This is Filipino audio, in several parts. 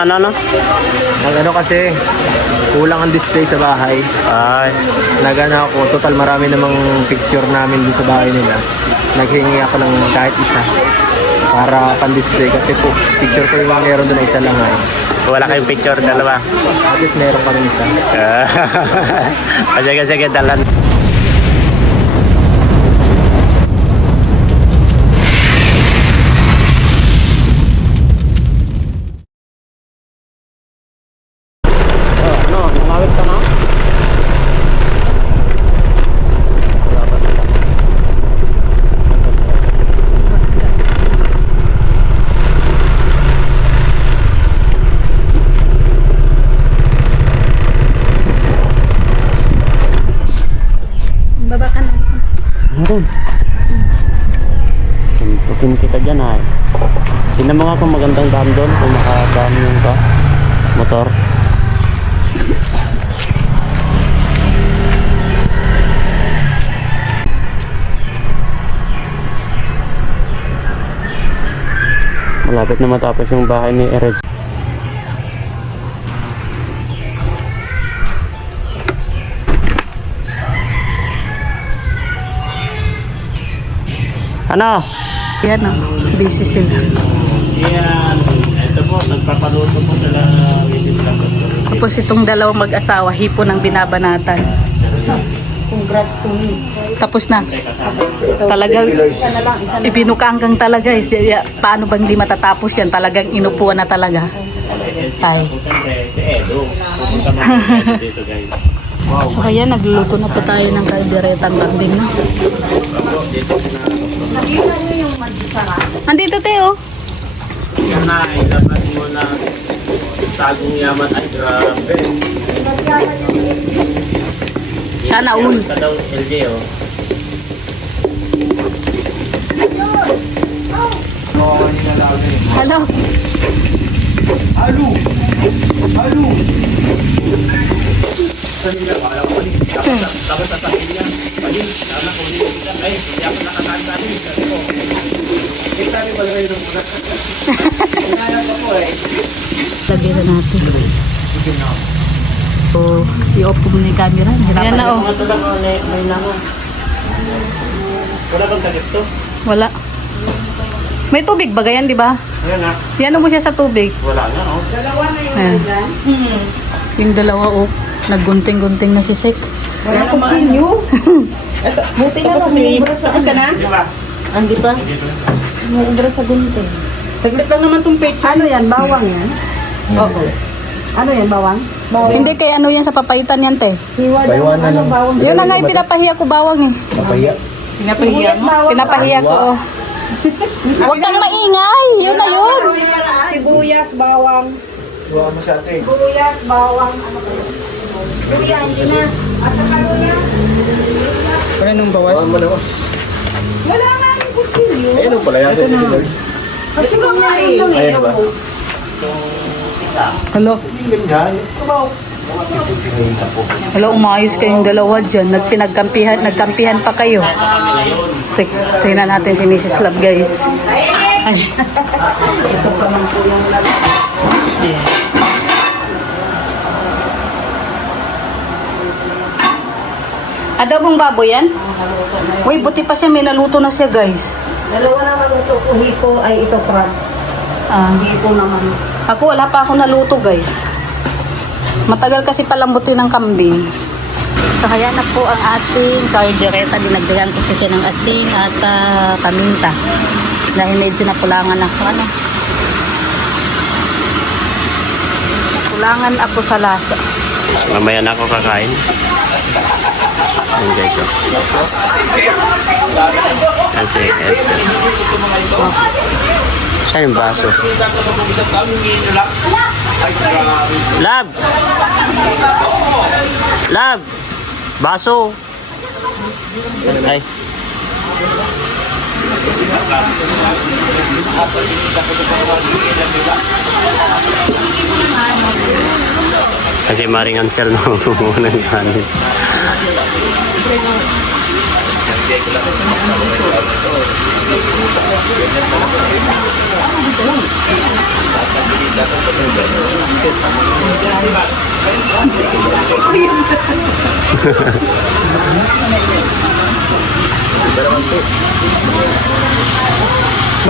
Ano? Ang ano kasi, kulang ang display sa bahay. Ay, Nagana ako, total marami namang picture namin dun sa bahay nila. Naghingi ako ng kahit isa para pan-display kasi po, picture ko yung meron doon na isa lang ay. wala kayong picture, dalawa. At least meron kami isa. Sige, dalan. Umawit ka na? Baba ka na. Meron. Putin kita dyan ay. Tingnan mo nga kung magandang dam doon, kung makadam yung motor. Malapit na matapos yung bahay ni Eric. Ano? Yan o, busy sila. Yan. Ito po, nagpapaluto po sila visit lang. Tapos itong dalawang mag-asawa, hipo ng binabanatan. Congrats to me. Tapos na. Talagang ipinukanggang talaga eh. Paano bang di matatapos yan? Talagang inupuan na talaga. Ay. Si Edo. Pupunta mo dito guys. So kaya nagluluto na po tayo ng kalderetang kambing na. Andito Teo. Yan na, ilabas mo na tagong yaman. Ay, grabe. Sana all. Ka daw, LJ, oh. Hello. Lagyan na natin. So, i-off ko muna yung camera. Ayan na oh. Ito lang, may namo. Wala bang takip to? Wala. May tubig ba ganyan, di ba? Ayan na. Yan mo siya sa tubig. Wala na, oh. Ayan. Yung dalawa oh. Naggunting-gunting na si Sek. Wala akong sinyo. Buti na lang, may ubra sa ka na? Andi pa? May ubra sa gunting. Saglit lang naman tong page. Ano yan? Bawang yan? Oo. Ano yan? Bawang? Bawang. Hindi kay ano yan sa papaitan yan, te. Hiwa daw. Paiwan na Ano lang. bawang? Yun na nga yung pinapahiya ko bawang eh. Papaya. Pinapahiya Sibuyas, bawang. Pinapahiya ko oh. Huwag kang maingay. Yun na yun. Sibuyas, bawang. Iwa mo siya ate. Sibuyas, bawang. Ano ba yun? Luya, hindi na. At saka luya. Kaya nung bawas? Iwa mo na. Wala nga yung kutsilyo. Ayun pala yan. Kasi kumain lang eh. Ayan ba? Hello. Hello, umayos kayong dalawa dyan. Nagkampihan pa kayo. Tingnan natin si Mrs. Love, guys. Ay. Ito pa man po yung Adobong baboy yan? Uy, buti pa siya. May naluto na siya, guys. dalawa naman ito. Hipo ay ito crabs. Ah. Hipo naman. Ako, wala pa ako naluto, guys. Matagal kasi palambutin ng kambing. So, kaya na po ang ating kaldereta. Dinagdagan ko kasi ng asin at paminta. Dahil medyo nakulangan ako. Ano? Nakulangan ako sa lasa. Mamaya na ako kakain. Ayan guys, oh. Ayan si Edson. Saan yung baso? Lab! Lab! Baso! Ay. Kasi maring answer no muna ng kanin. Man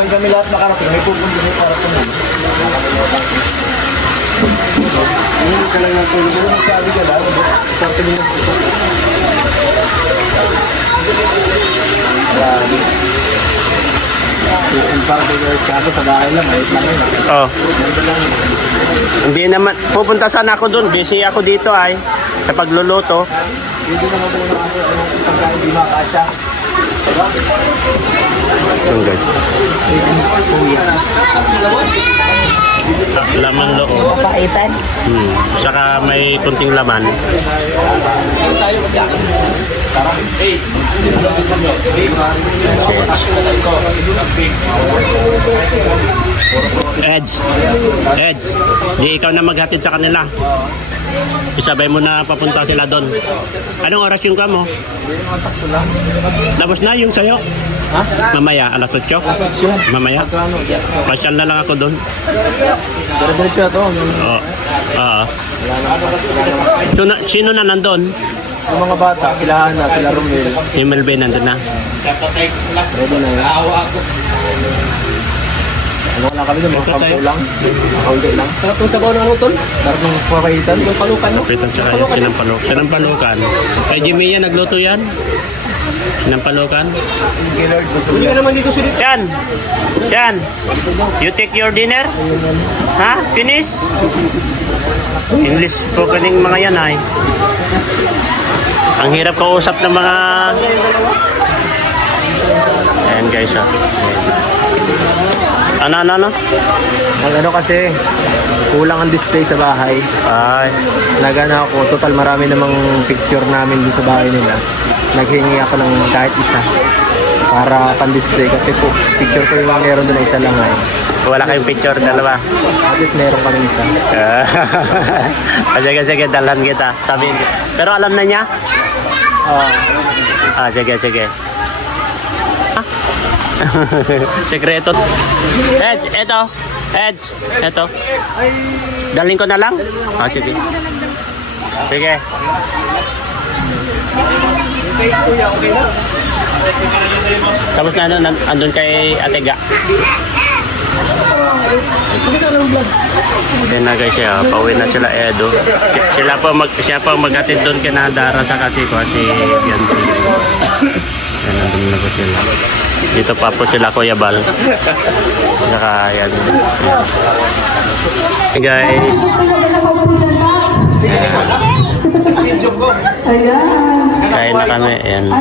kami lahat nakarating, may pupunta sa para sa mga. Hindi ka lang natulog. Pero magsabi ka lang, parte mo na ito. Grabe. Yung parte ko kaso sa bahay lang, ayos lang yun. Oh. Hindi naman, pupunta sana ako doon. Busy ako dito ay sa pagluluto. Hindi na mabuna kasi anong pagkain di makasya. Yung guys. Laman loob. Papaitan. Saka may kunting laman. Edge. Edge. Di ikaw na maghatid sa kanila. Isabay mo na papunta sila doon. Anong oras yung kamo? Tapos na yung sayo? Ha? Mamaya, alas 8? Mamaya? Pasyal na lang ako doon. Diretso na to. Oo. Oo. So, sino na nandun? Yung mga bata, sila Hana, sila Romel. Si Melvin nandun na. Ready na yun. Ano lang kami doon, mga kaunti lang. Kaunti lang. Tapos sa bawa ng utol, darap ng pakaitan, yung palukan, no? Pitan sa kaya, sinampalukan. Kay Jimmy yan, nagluto yan. Sinampalukan. Hindi ka naman dito si Rito. Yan! Yan! You take your dinner? Ha? Finish? English spoken mga yan ay. Ang hirap kausap ng mga... Ayan guys ah. Ano? Ang ano kasi, kulang ang display sa bahay. Ay. Nagana ako, total marami namang picture namin dun sa bahay nila. Naghingi ako ng kahit isa para pan-display kasi po, picture ko yung meron doon na isa lang ay. Wala kayong picture, dalawa. At least meron kami isa. Sige, dalhan kita. Sabihin ko. Pero alam na niya? Sige. Sekreto. Edge, eto. Dalhin ko na lang? Sige. Sige. Tapos na andun kay Atega. Yan na guys, pauwi na sila Edo. Siya pa maghatid doon kay Nadara sa kasi ko si Bianco. Yan, nandun na po sila. Dito pa po sila Kuya Bal. Saka yan. Hey guys. Kain na kami. Ayan.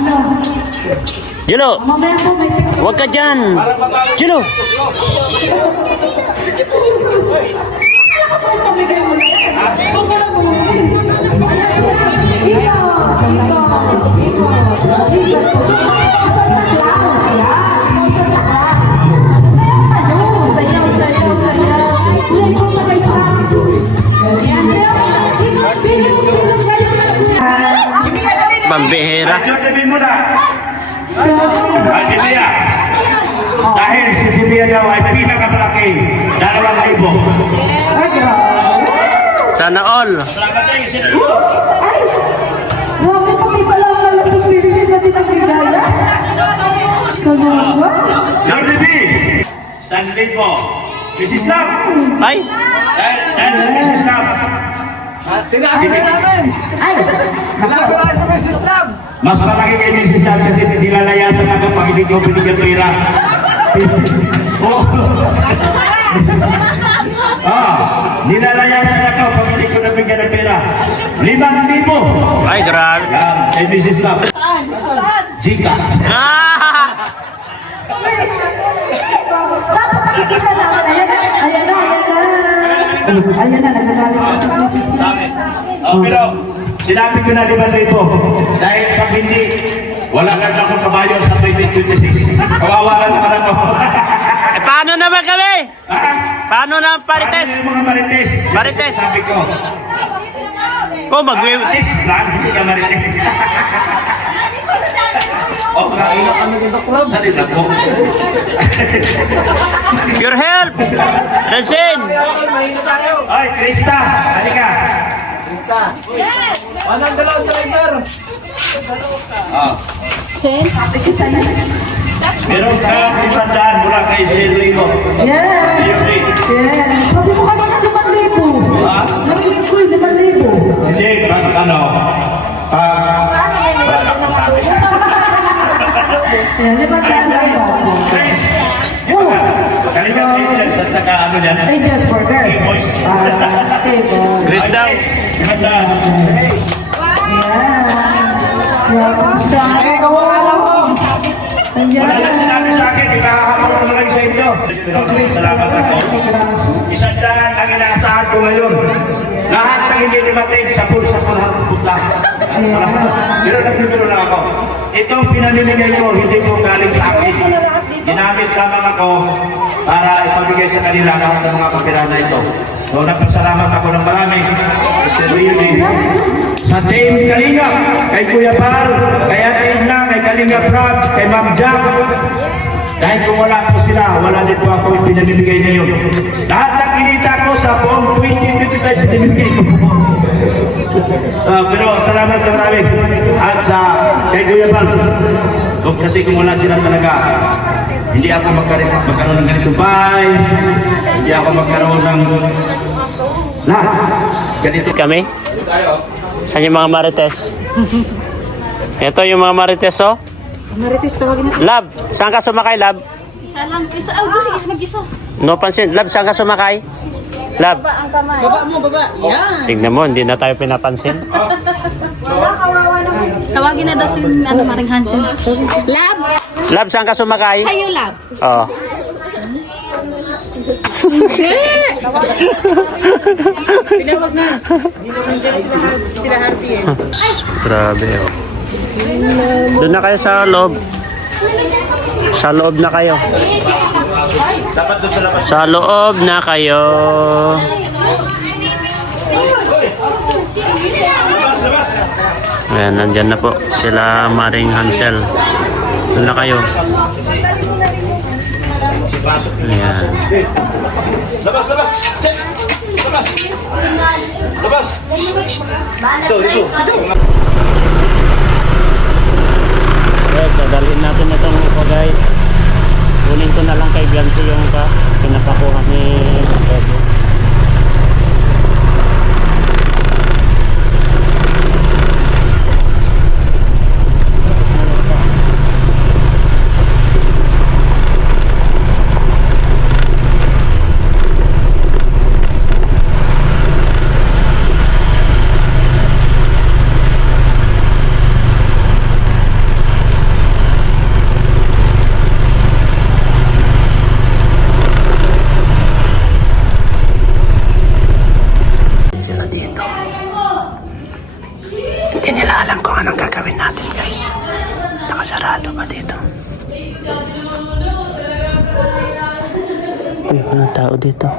Jilo! Huwag ka dyan! Jilo! Pambihira. Sabihin mo na. Algeria. Dahil si Algeria daw ay pinakamalaki. 2,000. Sana all. Salamat tayo sa Grabe pa kita lang pala sa Pilipinas natin ang bigaya. Kalungga. Jordi San Libo. Mrs. Lam. Ay! Dahil si Mrs. Lam. Mas malaki kay Mrs. Lam kasi nilalayasan ako pag hindi ko binigyan pera. Nilalayasan ako pag hindi ko nabigyan ng pera. 5,000. Ay, grabe. Yan, kay Mrs. Lam. Gcash. Nakikita naman. Ayan na, nagagalit na sa Mrs. Pero sinabi ko na 5,000 dahil pag hindi, wala ka na akong kabayo sa 2026. Kawawa lang naman ako. Paano naman kami? Paano na Marites? Ano yung mga Marites? Marites. Sabi ko. Oh, Marites lang, hindi ka Marites. Kailan kami dito club? Dali lang po. Your help! Rasin! Ay, Krista! Halika! Walang dalawang driver. Sen? Meron ka ipandaan mula kay Cedrico. Yes! Yes! Sabi mo kanina 5,000. Ha? Narinig ko yung 5,000. Hindi, ano? Yan, 5,000 Chris! Chris! Kalina si Chris at saka ano yan? Angels Burger. Boys. Table. Chris daw. Ipandaan. Welcome sa akin. Wala lang sinabi sa akin, ikakakapaw na lang sa inyo. Pero salamat ako. Isang daan ang inaasahan ko ngayon. Lahat ng hindi limatin sa pulsa ko lahat ng putla. Pero nagbibiro lang ako. Itong pinanimigay ko, hindi ko galing sa akin. Ginamit lamang ako para ipamigay sa kanila lahat ng mga kapira na ito. So nagpasalamat ako ng marami. Kasi really, sa Team Kalinga, kay Kuya Bar, kay Ate Igna, kay Kalinga Prab, kay Ma'am Jack. Dahil kung wala po sila, wala din po ako pinamimigay na yun. Lahat ng kinita ko sa buong 2025 pinamimigay ko. Pero salamat na marami. At sa kay Kuya Bar, kasi kung wala sila talaga, hindi ako magkaroon ng ganitong bahay, hindi ako magkaroon ng lahat. Ganito. Kami? Saan yung mga marites? Ito yung mga marites, oh. Marites, tawagin na. Lab, saan ka sumakay, Lab? Isa lang. Isa. Oh, gusto mag-isa. No pansin. Lab, saan ka sumakay? Lab. Baba mo, baba. Yan. Tignan mo, hindi na tayo pinapansin. Tawagin na daw si Maring Hansen. Lab! Lab, saan ka sumakay? Sa'yo, Lab. Oh. Tinawag na. Grabe, oh. Doon na kayo sa loob. Sa loob na kayo. Sa loob na kayo. Ayan, nandyan na po sila Maring Hansel. Doon na kayo. Ayan. Labas, labas! Labas! Labas! Ito, ito. Guys, dadalhin natin itong upo, guys. Kunin ko na lang kay Bianco yung pinapakuha ni Edo. Sila dito. Hindi nila alam kung anong gagawin natin, guys. Nakasarado pa dito. Uy, walang tao dito.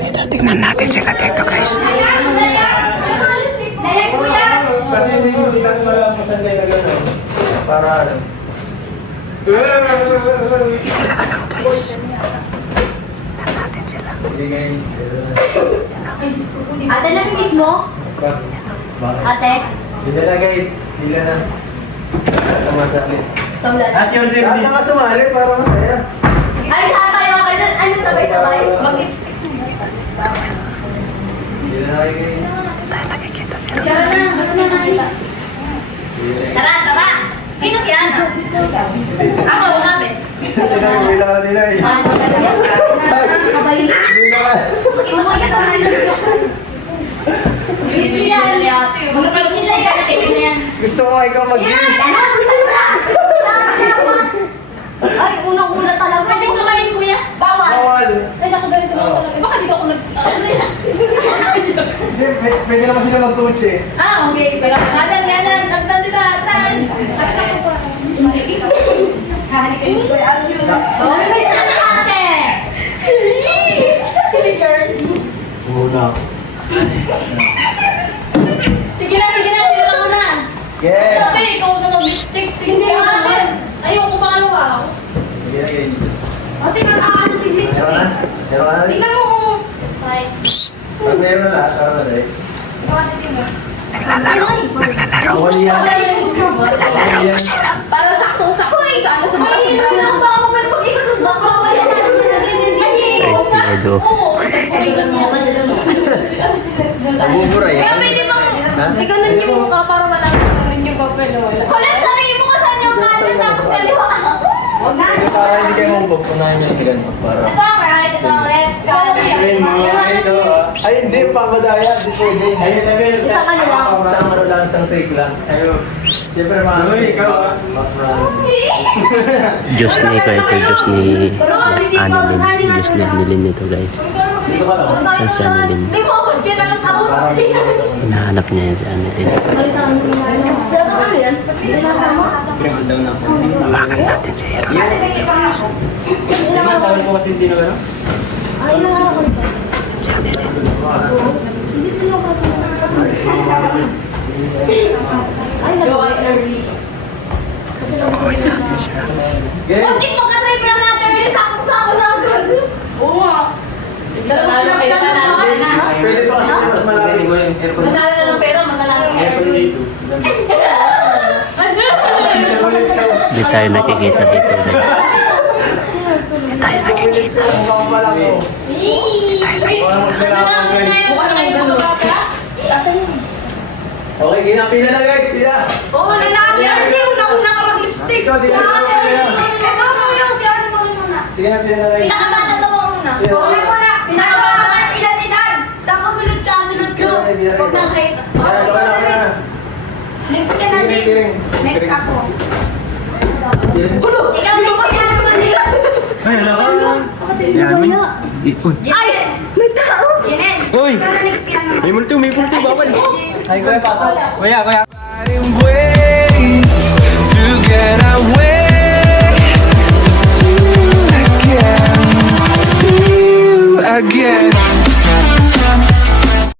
Dito, tingnan natin sila dito, guys. Kasi hindi mo masanday na gano'n. Para ano. Nila alam, guys. Tingnan natin sila. Ate na mismo? Ate? Dila na guys. Dila na. Tumasali. Samlat. At yung service. Lahat na sumali para masaya. Ay, tayo ka na. Ano sabay-sabay? Mag-lipstick. Dila na kayo guys. Tayo nakikita sila. Tara na. Basta na nakita. Tara, tara. Sino si Ana? Ako, sabi. Sino mo kailangan nila eh. Kabaili. Dila na. Inumoy ka na. Gusto ko ikaw mag-gift. Ay, unang-una talaga. Pwede kumain, kuya? Bawal. Bawal. Ay, naku, ganito lang talaga. Baka dito ako nag... Hindi, pwede naman sila mag-tuche. Okay. Pero kanan. Tagtan, diba? Tagtan. Hahalikan yung kuya. Oh, may sana ate! Muna. Sige na. Sino ka muna? Yeah. Okay, ikaw na lipstick. Sige yan. Ayoko pangalawa. O, tingnan ka ano si lipstick. Tingnan mo. Ay. Meron na lahat, para na rin. Ikaw tingnan. Para sakto-sakto eh. Sana sa mga sumbrero. Ay, baka mo may pag-ikot sa baka. Ay, si Edo. Nabubura yan. Kaya pwede bang iganon yung mukha para malaman yung papel. Kulit, sabihin mo kung saan yung kanan tapos kaliwa ako. Huwag na. Para hindi kayo mabog, unahin nyo na ganun. Para... Ito ang right, ito ang left. Ay, hindi pa madaya. Hindi pwede. Ayun, sabi. Isa ka lang. Sama ro lang, isang fake lang. Ayun. Siyempre, mga ikaw. Diyos ni ko ito. Diyos ni Annalyn. Diyos ni Annalyn ito guys. Yan si Annalyn. Hindi mo ako, dyan lang ako. Hinahanap niya yan si Annalyn. Ano yan? Bakit natin si Hero? Tawag ko kasi hindi na gano'n. Si Annalyn. Kunti mo ka-try pa lang natin, may sakot-sakot na agad. Oo nga. Dalawang pinapit na natin. Pwede pa kasi mas malapit. Madala na ng pera, madala ng aircon. Hindi tayo nakikita dito guys. Okay, ginapila na guys, pila. Oo, nanalo. Hindi, una ka mag-lipstick. Ikaw, di na Ano ako kaya. yung si Arno muna? Sige na, pila na guys. Pinakabata daw ako muna. Una muna. Pinakabata ka, edad. Tapos sunod ka, sunod ko. Huwag nang rate. Next ka natin. Next ako. Ikaw next ka natin. Ay, wala ka. Ay! May tao! Yun Uy! Ikaw na next ka naman. May multo, bawal. Ay, kuya, pasok. Kuya. ways to get away.